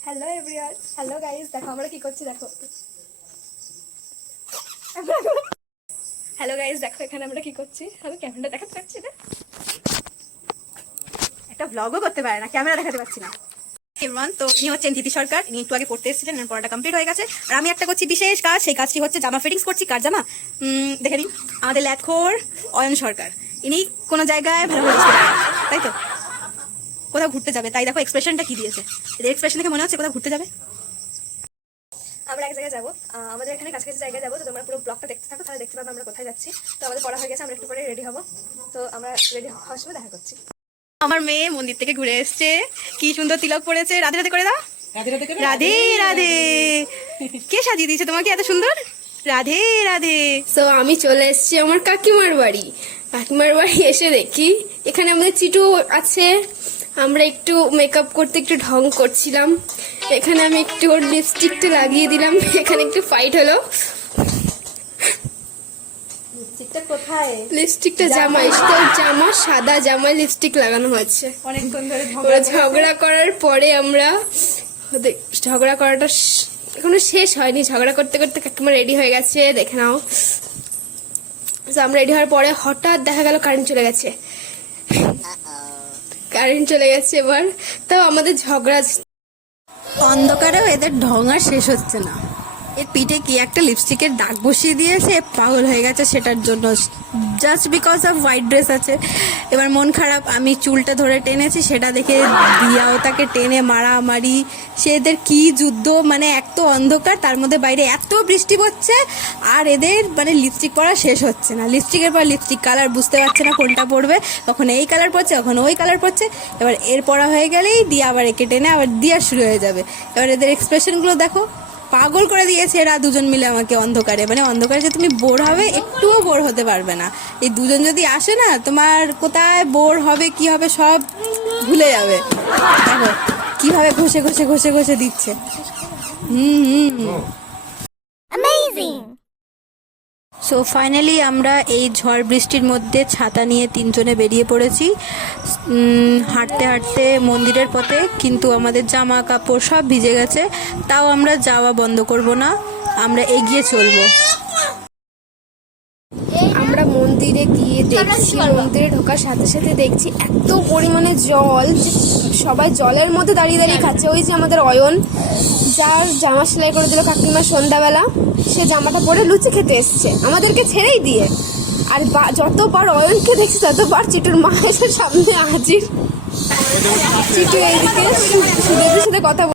Hello everyone, hello guys, দেখো আমরা কি করছি। দেখো হ্যালো গাইস, দেখো এখানে আমরা কি করছি। আমি ক্যামেরা দেখাতে পারছি না, একটা ব্লগও করতে পারে না, ক্যামেরা দেখাতে পারছি না। এভরিওয়ান, তো ইনি হচ্ছেন তিথি সরকার। ইনি একটু আগে পড়তে এসেছিলেন, পড়াটা কমপ্লিট হয়ে গেছে। আর আমি একটা করছি বিশেষ কাজ, সেই কাজটি হচ্ছে জামা ফিটিংস করছি। কার জামা দেখে নিন, আমাদের ল্যাথখোর অয়ন সরকার। ইনি কোনো জায়গায় ভালো হয়েছে, তাই তো কোথাও ঘুরতে যাবে, তাই দেখো এক্সপ্রেশনটা কি দিয়েছে। এদের এক্সপ্রেশন দেখে মনে হচ্ছে কোথাও ঘুরতে যাবে। আমরা এক জায়গায় যাবো, আমাদের এখানে কাছাকাছি জায়গায় যাবো। তো তোমরা পুরো ব্লগটা দেখতে থাকো, তাহলে দেখতে পাবো আমরা কোথায় যাচ্ছি। তো আমাদের পড়া হয়ে গেছে, আমরা একটু পরে রেডি হবো। তো আমরা রেডি হওয়ার সময় দেখা করছি। আমার মেয়ে মন্দির থেকে ঘুরে এসছে, কি সুন্দর তিলক পড়েছে। রাধে রাধে করে দাও, রাধে রাধে। কে সাজিয়ে দিয়েছে তোমাকে এত সুন্দর? রাধে রাধে। তো আমি চলে এসেছি আমার কাকিমার বাড়ি। কাকিমার বাড়ি এসে দেখি এখানে আমাদের চিটু আছে। আমরা একটু মেকআপ করতে একটু ঢং করছিলাম। এখানে আমি একটু ওর লিপস্টিকটা লাগিয়ে দিলাম। এখানে একটু ফাইট হলো। লিপস্টিকটা জামা সাদা জামায় লিপস্টিক লাগানো হয়েছে। অনেকক্ষণ ধরে ঝগড়া করার পরে আমরা ঝগড়া করাটা এখনো শেষ হয়নি। ঝগড়া করতে করতে কাকিমা রেডি হয়ে গেছে, দেখে নাও। তো আমরা রেডি হওয়ার পরে হঠাৎ দেখা গেল কারেন্ট চলে গেছে। এবার তাও আমাদের ঝগড়া। অন্ধকারেও এদের ঢং আর শেষ হচ্ছে না। এর পিঠে কি একটা লিপস্টিকের দাগ বসিয়ে দিয়েছে, পাগল হয়ে গেছে সেটার জন্য, just because off white dress আছে। এবার মন খারাপ, আমি চুলটা ধরে টেনেছি, সেটা দেখে দিয়াও তাকে টেনে মারামারি। সে এদের কি যুদ্ধ, মানে এক তো অন্ধকার, তার মধ্যে বাইরে এত বৃষ্টি পড়ছে, আর এদের মানে লিপস্টিক পরা শেষ হচ্ছে না। লিপস্টিকের পর লিপস্টিক, কালার বুঝতে পারছে না কোনটা পড়বে। কখন এই কালার পড়ছে, কখন ওই কালার পড়ছে। এবার এর পড়া হয়ে গেলেই দিয়া আবার একে টেনে আবার দিয়া শুরু হয়ে যাবে। এবার এদের এক্সপ্রেশনগুলো দেখো, পাগল করে দিয়েছে এরা দুজন মিলে আমাকে। অন্ধকারে মানে অন্ধকারে যে তুমি বোর হবে, একটুও বোর হতে পারবে না। এই দুজন যদি আসে না, তোমার কোথায় বোর হবে কি হবে সব ভুলে যাবে। দেখো কিভাবে ঘষে ঘষে ঘষে ঘষে দিচ্ছে। সো ফাইনালি আমরা এই ঝড় বৃষ্টির মধ্যে ছাতা নিয়ে তিনজনে বেরিয়ে পড়েছি হাঁটতে হাঁটতে মন্দিরের পথে। কিন্তু আমাদের জামা কাপড় সব ভিজে গেছে, তাও আমরা যাওয়া বন্ধ করব না, আমরা এগিয়ে চলবো। আমরা মন্দিরে গিয়ে দেখছি, মন্দিরে ঢোকার সাথে সাথে দেখছি এত পরিমাণে জল যে সবাই জলের মধ্যে দাঁড়িয়ে দাঁড়িয়ে খাচ্ছে। ওই যে আমাদের অয়ন, যার জামা সেলাই করে দিল কাকিমা সন্ধ্যাবেলা, সে জামাটা পরে লুচি খেতে এসছে আমাদেরকে ছেড়েই দিয়ে। আর যতবার অয়নকে দেখছি ততবার চিটুর মা এসে সামনে হাজির। চিটু এইদিকে সুদেবের সাথে কথা